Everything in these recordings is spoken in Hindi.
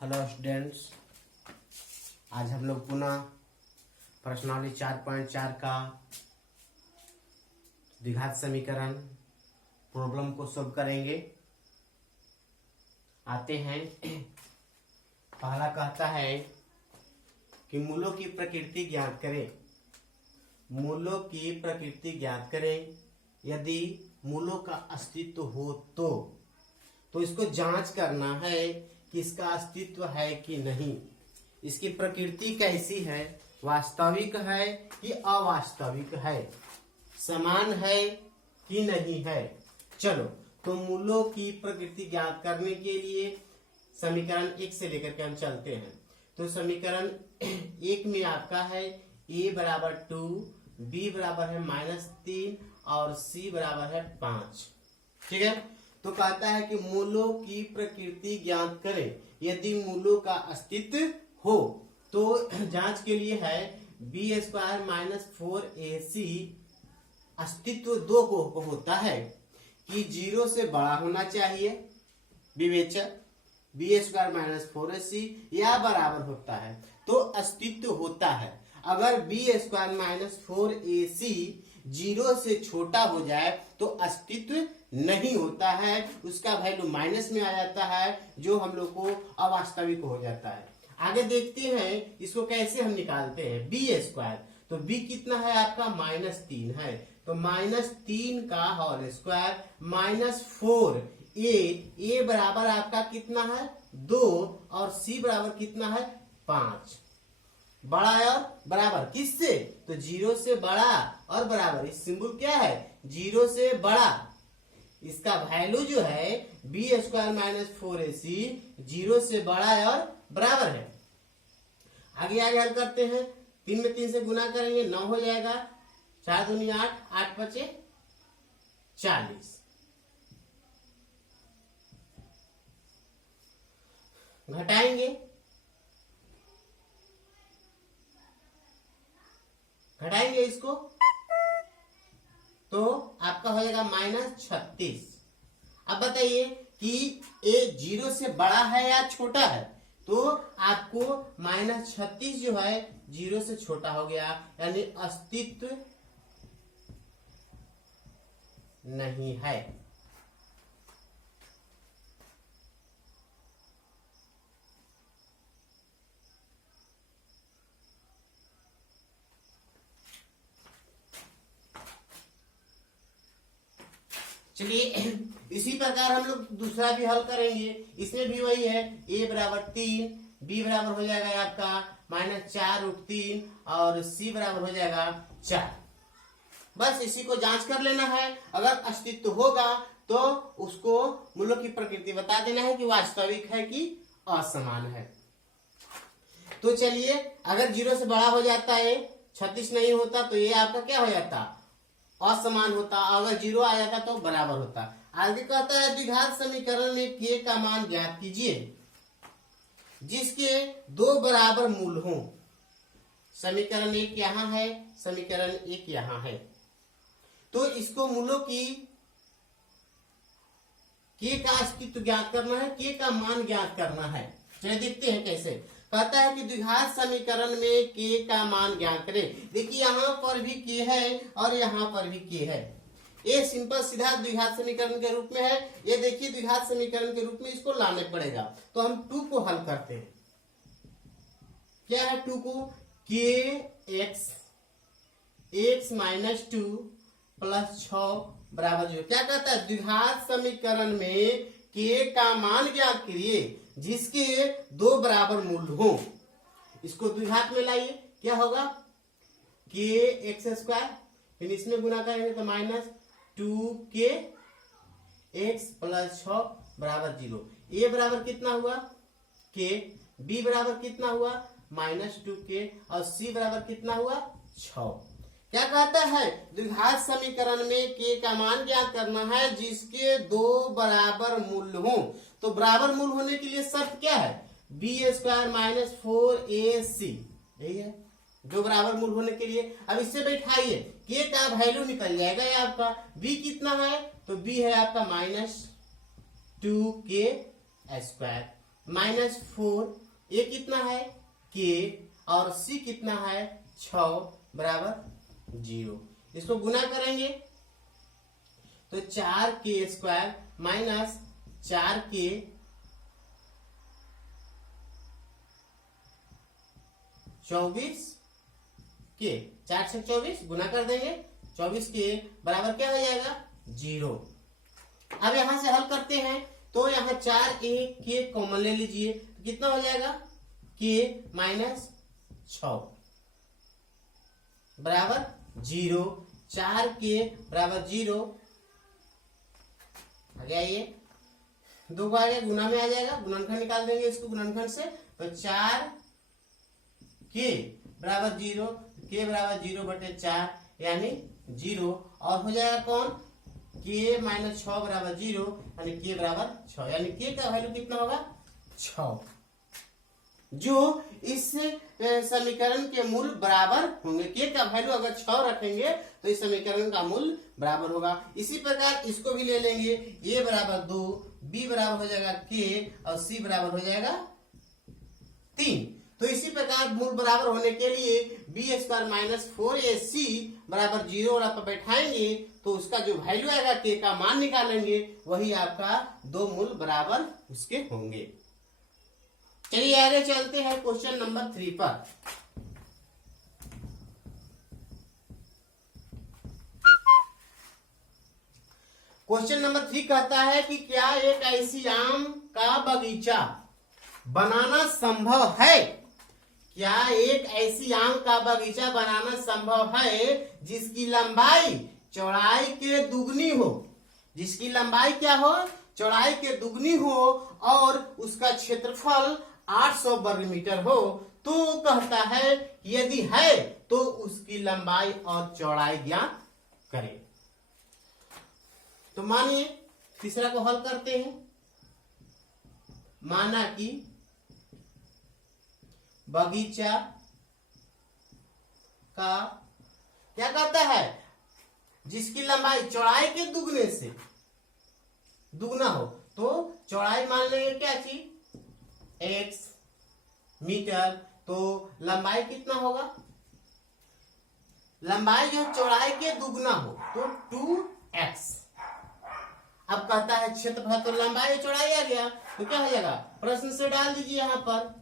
हेलो स्टूडेंट्स, आज हम लोग पुनः प्रश्नावली 4.4 का द्विघात समीकरण प्रॉब्लम को सॉल्व करेंगे। आते हैं। पहला कहता है कि मूलों की प्रकृति ज्ञात करें। मूलों की प्रकृति ज्ञात करें। यदि मूलों का अस्तित्व हो तो इसको जांच करना है कि इसका अस्तित्व है कि नहीं, इसकी प्रकृति कैसी है, वास्तविक है कि अवास्तविक है, समान है कि नहीं है। चलो, तो मूलों की प्रकृति ज्ञात करने के लिए समीकरण 1 से लेकर के हम चलते हैं। तो समीकरण 1 में आपका है a बराबर 2, b बराबर है -3 और c बराबर है 5। ठीक है। तो कहता है कि मूलों की प्रकृति ज्ञात करें। यदि मूलों का अस्तित्व हो तो जांच के लिए है b² - 4ac अस्तित्व 2 को होता है कि 0 से बड़ा होना चाहिए विवेचक, b² - 4ac या बराबर होता है तो अस्तित्व होता है। अगर b² - 4ac 0 से छोटा हो जाए तो अस्तित्व नहीं होता है, उसका वैल्यू माइनस में आ जाता है, जो हम लोग को अवास्तविक हो जाता है। आगे देखते हैं इसको कैसे हम निकालते हैं। b², तो b कितना है आपका -3 है, तो -3 का होल स्क्वायर -4 a बराबर आपका कितना है 2 और c बराबर कितना है 5। बड़ा और बराबर किससे, तो 0 से बड़ा और बराबर। इस सिंबल क्या है 0 से बड़ा। इसका वैल्यू जो है b² - 4ac 0 से बड़ा और बराबर है। आगे हल करते हैं। 3 में 3 से गुना करेंगे 9 हो जाएगा, 4 दूनी 8, 8 बचे 40। घटाएंगे इसको तो आपका हो जाएगा -36। अब बताइए कि a 0 से बड़ा है या छोटा है, तो आपको -36 जो है 0 से छोटा हो गया, यानी अस्तित्व नहीं है। चलिए इसी प्रकार हम लोग दूसरा भी हल करेंगे। इसमें भी वही है a बराबर 3, b बराबर हो जाएगा आपका -4√3 और c बराबर हो जाएगा 4। बस इसी को जांच कर लेना है। अगर अस्तित्व होगा तो उसको मूलों की प्रकृति बता देना है कि वास्तविक है कि असमान है। तो चलिए, अगर 0 से बड़ा हो जाता है, 36 नहीं होता, तो ये आपका क्या हो जाता, असमान होता। अगर 0 आ जाता तो बराबर होता। आगे कहता है द्विघात समीकरण में k का मान ज्ञात कीजिए जिसके 2 बराबर मूल हों। समीकरण 1 यहाँ है, समीकरण 1 यहाँ है। तो इसको मूलों की k का अस्तित्व ज्ञात करना है, k का मान ज्ञात करना है। चलिए देखते हैं कैसे। कहता है कि द्विघात समीकरण में k का मान ज्ञात करें। देखिए यहाँ पर भी k है और यहाँ पर भी k है। ये सिंपल सीधा द्विघात समीकरण के रूप में है। ये देखिए द्विघात समीकरण के रूप में इसको लाने पड़ेगा। तो हम 2 को हल करते हैं। क्या है 2 को, kx -2 + 6 बराबर 0। क्या कहता है, द्विघात समीकरण में k का मान ज्ञात करिए जिसके 2 बराबर मूल हो। इसको द्विघात में लाइए, क्या होगा kx², फिर इसमें गुना करेंगे तो -2kx + 6 बराबर 0। a बराबर कितना हुआ k, b बराबर कितना हुआ -2k और c बराबर कितना हुआ 6। क्या कहता है, द्विघात समीकरण में k का मान ज्ञात करना है जिसके 2 बराबर मूल हो। तो बराबर मूल होने के लिए शर्त क्या है, b² - 4ac, यही है जो बराबर मूल होने के लिए। अब इससे बैठाइए, k का वैल्यू निकल जाएगा। ये आपका b कितना है, तो b है आपका -2k²। -4, ये कितना है k, और c कितना है 6 बराबर 0। इसको गुना करेंगे तो 4k² माइनस 4k 24 के 4 से 24 गुना कर देंगे, 24 के बराबर क्या हो जाएगा 0। अब यहां से हल करते हैं तो यहाँ 4a के कॉमन ले लीजिए, कितना हो जाएगा k माइनस 6 बराबर 0। 4k बराबर 0 आ गया, ये 2 को आगे गुना में आ जाएगा, गुणनखंड निकाल देंगे इसको गुणनखंड से, तो 4k बराबर 0, k बराबर 0/4 यानी 0, और हो जाएगा कौन k माइनस 6 बराबर 0 यानी k बराबर 6, यानी k का वैल्यू कितना होगा 6, जो इस समीकरण के मूल बराबर होंगे। k का वैल्यू अगर 6 रखेंगे तो इस समीकरण का मूल बराबर होगा। इसी प्रकार इसको भी ले लेंगे, a बराबर 2, b बराबर हो जाएगा k और c बराबर हो जाएगा 3। तो इसी प्रकार मूल बराबर होने के लिए b² माइनस 4ac बराबर 0 और आप बैठाएंगे तो उसका जो वैल्यू आएगा k का मान निकालेंगे, वही आपका दो मूल बराबर उसके होंगे। चलिए आगे चलते हैं क्वेश्चन नंबर 3 पर। क्वेश्चन नंबर 3 कहता है कि क्या एक ऐसी आम का बगीचा बनाना संभव है, क्या एक ऐसी आम का बगीचा बनाना संभव है जिसकी लंबाई चौड़ाई के दुगनी हो, जिसकी लंबाई क्या हो चौड़ाई के दुगनी हो और उसका क्षेत्रफल 800 वर्ग मीटर हो। तो कहता है यदि है तो उसकी लंबाई और चौड़ाई ज्ञात करें। तो मानिए तीसरा को हल करते हैं। माना कि बगीचा का क्या कहता है, जिसकी लंबाई चौड़ाई के दुगने से दुगना हो, तो चौड़ाई मान लेंगे क्या चीज x मीटर, तो लंबाई कितना होगा, लंबाई जो चौड़ाई के दुगना हो तो 2x। अब कहता है क्षेत्रफल, तो लंबाई चौड़ाई आ गया तो क्या हो जाएगा, प्रश्न से डाल दीजिए यहां पर,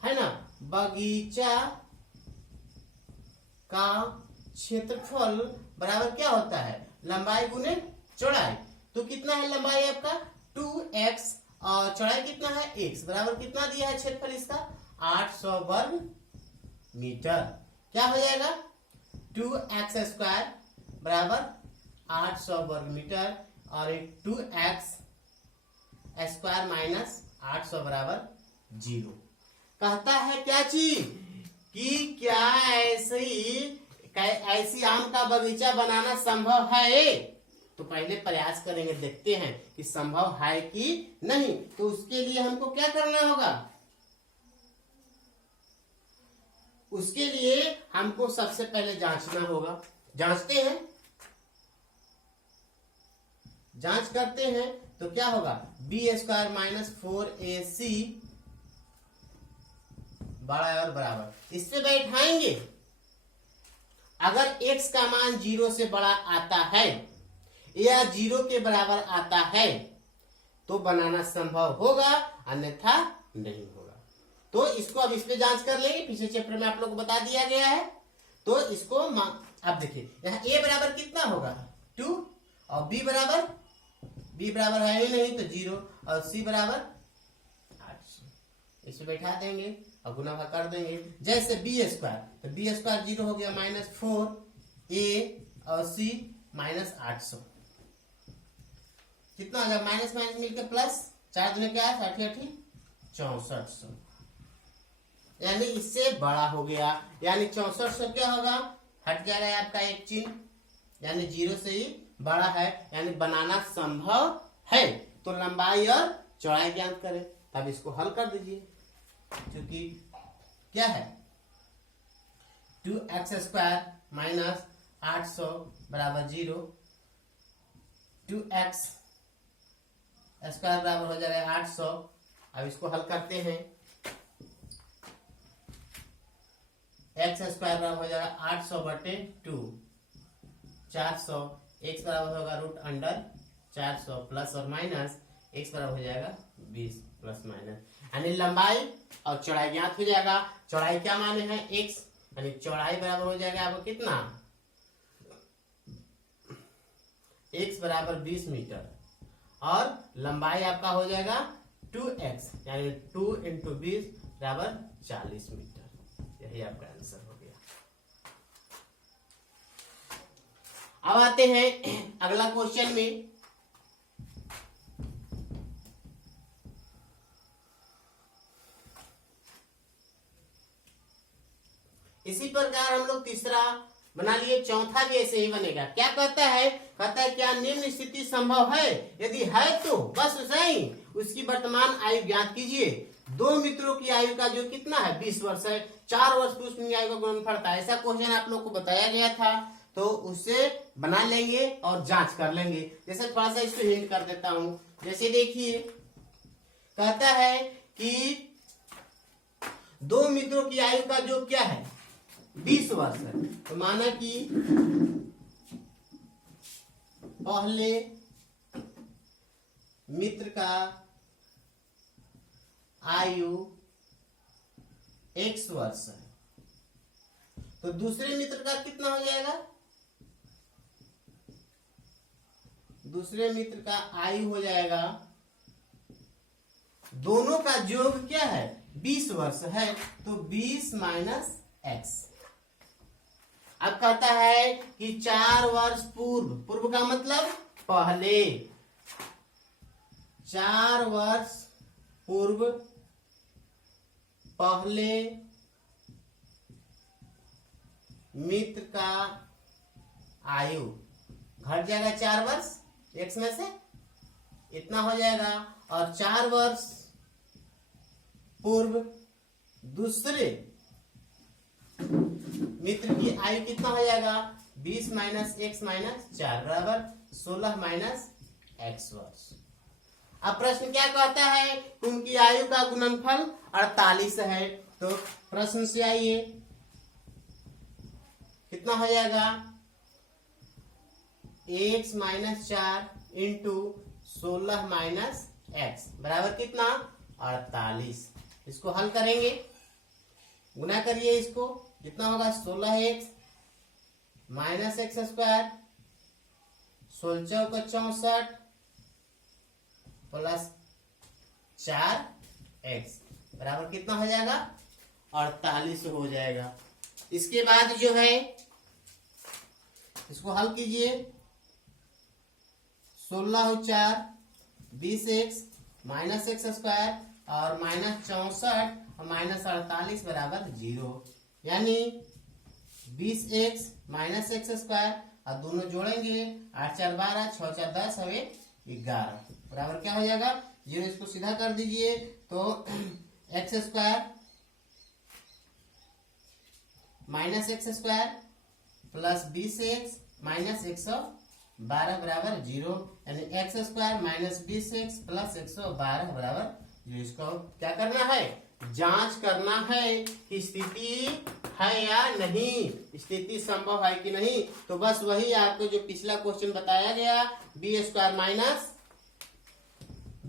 है ना, बगीचा का क्षेत्रफल बराबर क्या होता है लंबाई गुने चौड़ाई। तो कितना है लंबाई आपका 2x और चौड़ाई कितना है x, बराबर कितना दिया है क्षेत्रफल इसका 800 वर्ग मीटर। क्या हो जाएगा 2x² बराबर 800 वर्ग मीटर और 2x² माइनस 800 बराबर 0। कहता है क्या चीज कि क्या ऐसी आम का बगीचा बनाना संभव है। तो पहले प्रयास करेंगे, देखते हैं कि संभव है कि नहीं। तो उसके लिए हमको क्या करना होगा, उसके लिए हमको सबसे पहले जांचना होगा। जांचते हैं, जांच करते हैं तो क्या होगा b² माइनस 4ac बड़ा और बराबर, इससे बैठाएंगे। अगर x का मान 0 से बड़ा आता है या 0 के बराबर आता है तो बनाना संभव होगा, अन्यथा नहीं होगा। तो इसको अब इस पे जांच कर लेंगे, पिछले चैप्टर में आप लोग को बता दिया गया है। तो इसको अब देखिए यहाँ a बराबर कितना होगा 2 और b बराबर है ही नहीं तो 0 और c बराबर 800। इसे बैठा देंगे और गुना भाग कर देंगे। जैसे b² तो b² 0 हो गया माइनस 4a और c माइनस 800, कितना हो गया माइनस माइनस मिलकर प्लस, 4 दूनी क्या है 60 6400, यानी इससे बड़ा हो गया। यानी 6400 क्या होगा, हट जाएगा आपका एक चिन्ह, यानी 0 से ही बड़ा है, यानी बनाना संभव है। तो लंबाई और चौड़ाई ज्ञात करें, तब इसको हल कर दीजिए। क्योंकि क्या है 2x² माइनस 800 बराबर 0, 2x² बराबर हो जाएगा 800 अब इसको हल करते हैं। एक्स स्क्वायर बराबर हो जाएगा 800/2, 400, एक्स बराबर होगा √400 प्लस और माइनस एक्स बराबर हो जाएगा 20 प्लस माइनस, यानी लंबाई और चौड़ाई ज्ञात हो जाएगा। चौड़ाई क्या माने हैं x, यानी चौड़ाई बराबर हो जाएगा आपको कितना, x बराबर 20 मीटर और लंबाई आपका हो जाएगा 2x, यानी 2 × 20 बराबर 40 मीटर। यही आपका आंसर हो गया। अब आते हैं अगला क्वेश्चन में। इसी प्रकार हम लोग तीसरा बना लिए, चौथा भी ऐसे ही बनेगा। क्या कहता है, कहता है क्या निम्न स्थिति संभव है, यदि है तो बस सही उसकी वर्तमान आयु ज्ञात कीजिए। दो मित्रों की आयु का जो कितना है 20 वर्ष है, 4 वर्ष पुरुष की आयु का गुणनफल था। ऐसा क्वेश्चन आप लोग को बताया गया था, तो उससे बना लेंगे और जांच कर लेंगे। जैसे थोड़ा सा इसको हिंट कर देता हूं। जैसे देखिए, कहता है कि दो मित्रों की आयु का जो क्या है 20 वर्ष है, तो माना कि पहले मित्र का आयु x वर्ष है, तो दूसरे मित्र का कितना हो जाएगा, दूसरे मित्र का आयु हो जाएगा, दोनों का योग क्या है 20 वर्ष है, तो 20 माइनस x। अब कहता है कि 4 वर्ष पूर्व, पूर्व का मतलब पहले, 4 वर्ष पूर्व पहले मित्र का आयु घट जाएगा 4 वर्ष, x में से इतना हो जाएगा, और 4 वर्ष पूर्व दूसरे मित्र की आयु कितना हो जाएगा 20 माइनस x माइनस 4 बराबर 16 माइनस x वर्ष। अब प्रश्न क्या कहता है, उनकी आयु का गुणनफल 48 है, तो प्रश्न से आइए कितना हो जाएगा x minus 4 into 16 minus x बराबर कितना 48। इसको हल करेंगे, गुना करिए इसको, कितना होगा 16x माइनस एक्स स्क्वायर, 16 को 64 प्लस 4x बराबर कितना हो जाएगा 48 हो जाएगा। इसके बाद जो है इसको हल कीजिए, 16 और 4 20x माइनस एक्स स्क्वायर और माइनस 64 और माइनस 48 बराबर 0, यानी 20x माइनस एक्स स्क्वायर और दोनों जोड़ेंगे 8 4 12 6 4 10 हवे 11 बराबर क्या हो जाएगा 0। इसको सीधा कर दीजिए तो x square minus x square plus 20x minus 112 बराबर 0, यानी x square minus 20x plus 112 बराबर 0। इसको क्या करना है, जांच करना है कि स्थिति है या नहीं, स्थिति संभव है कि नहीं। तो बस वही आपको जो पिछला क्वेश्चन बताया गया, बी स्क्वायर माइनस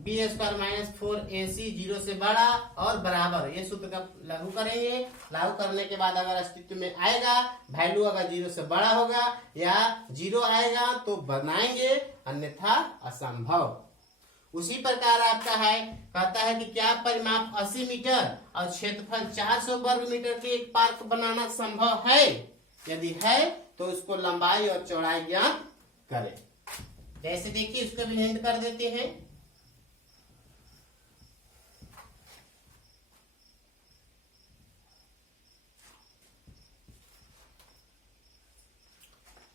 4ac 0 से बड़ा और बराबर, ये सूत्र का लागू करेंगे। लागू करने के बाद अगर अस्तित्व में आएगा, वैल्यू अगर 0 से बड़ा होगा या 0 आएगा तो बनाएंगे, अन्यथा असंभव। उसी प्रकार आपका है, कहता है कि क्या परिमाप 80 मीटर और क्षेत्रफल 400 वर्ग मीटर के एक पार्क बनाना संभव है, यदि है तो उसको लंबाई और चौड़ाई ज्ञात करें। जैसे देखिए इसको भी हिंट कर देते हैं।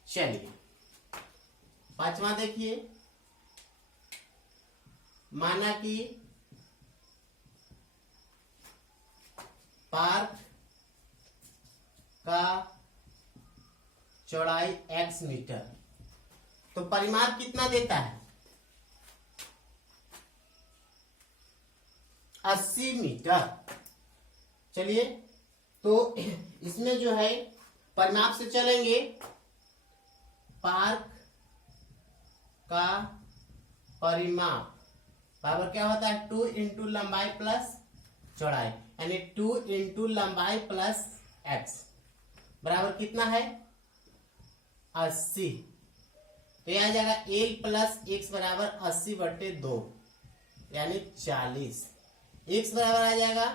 चलिए पांचवा देखिए, माना कि पार्क का चौड़ाई x मीटर, तो परिमाप कितना देता है, 80 मीटर। चलिए, तो इसमें जो है परिमाप से चलेंगे। पार्क का परिमाप बराबर क्या होता है, 2 इंटू लंबाई प्लस चौड़ाई, यानी 2 इंटू लंबाई प्लस एक्स बराबर कितना है, 80। तो यह आ जाएगा एल प्लस एक्स बराबर 80/2 यानी 40। एक्स बराबर आ जाएगा,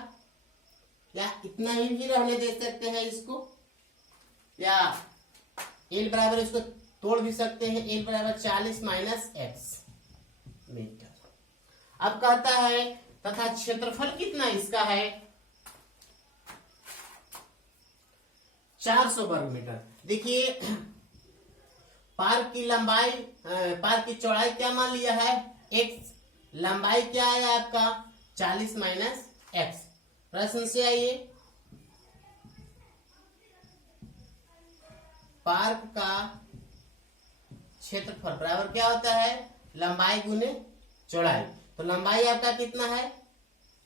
या इतना ही भी रहने दे सकते हैं इसको, या एल बराबर इसको तोड़ भी सकते हैं। एल बराबर 40 माइनस एक्स मीटर। अब कहता है तथा क्षेत्रफल कितना इसका है, 400 वर्ग मीटर। देखिए, पार्क की लंबाई, पार्क की चौड़ाई क्या मान लिया है, x, लंबाई क्या है आपका 40 माइनस एक्स। प्रश्न से आइए, पार्क का क्षेत्रफल बराबर क्या होता है, लंबाई गुने चौड़ाई। तो लंबाई आपका कितना है,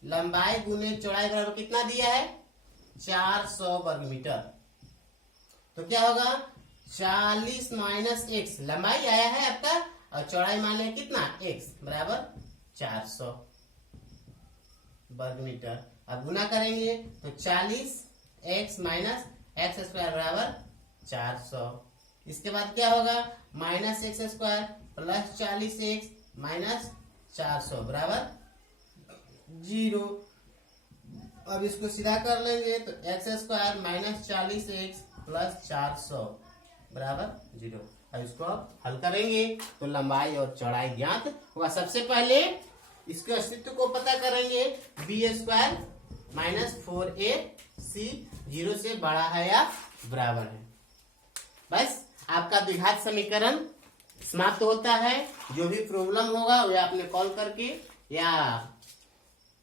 लंबाई गुने चौड़ाई बराबर कितना दिया है, 400 वर्ग मीटर। तो क्या होगा, 40 माइनस एक्स, लंबाई आया है आपका और चौड़ाई मान लिया कितना, एक्स बराबर 400 वर्ग मीटर। अब गुना करेंगे तो 40 एक्स माइनस एक्स स्क्वायर बराबर 400। इसके बाद क्या होगा, minus x square plus 40 x minus 400 बराबर 0। अब इसको सीधा कर लेंगे तो x square minus 40 x plus 400 बराबर 0। अब इसको हल करेंगे तो लंबाई और चौड़ाई ज्ञात होगा। सबसे पहले इसके अस्तित्व को पता करेंगे, बी स्क्वायर माइनस 4ac 0 से बड़ा है या बराबर है। बस आपका द्विघात समीकरण समाप्त होता है। जो भी प्रॉब्लम होगा वह आपने कॉल करके या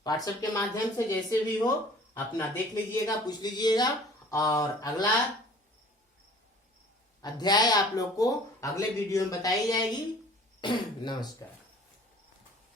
व्हाट्सएप के माध्यम से जैसे भी हो अपना देख लीजिएगा, पूछ लीजिएगा। और अगला अध्याय आप लोग को अगले वीडियो में बताई जाएगी। नमस्कार।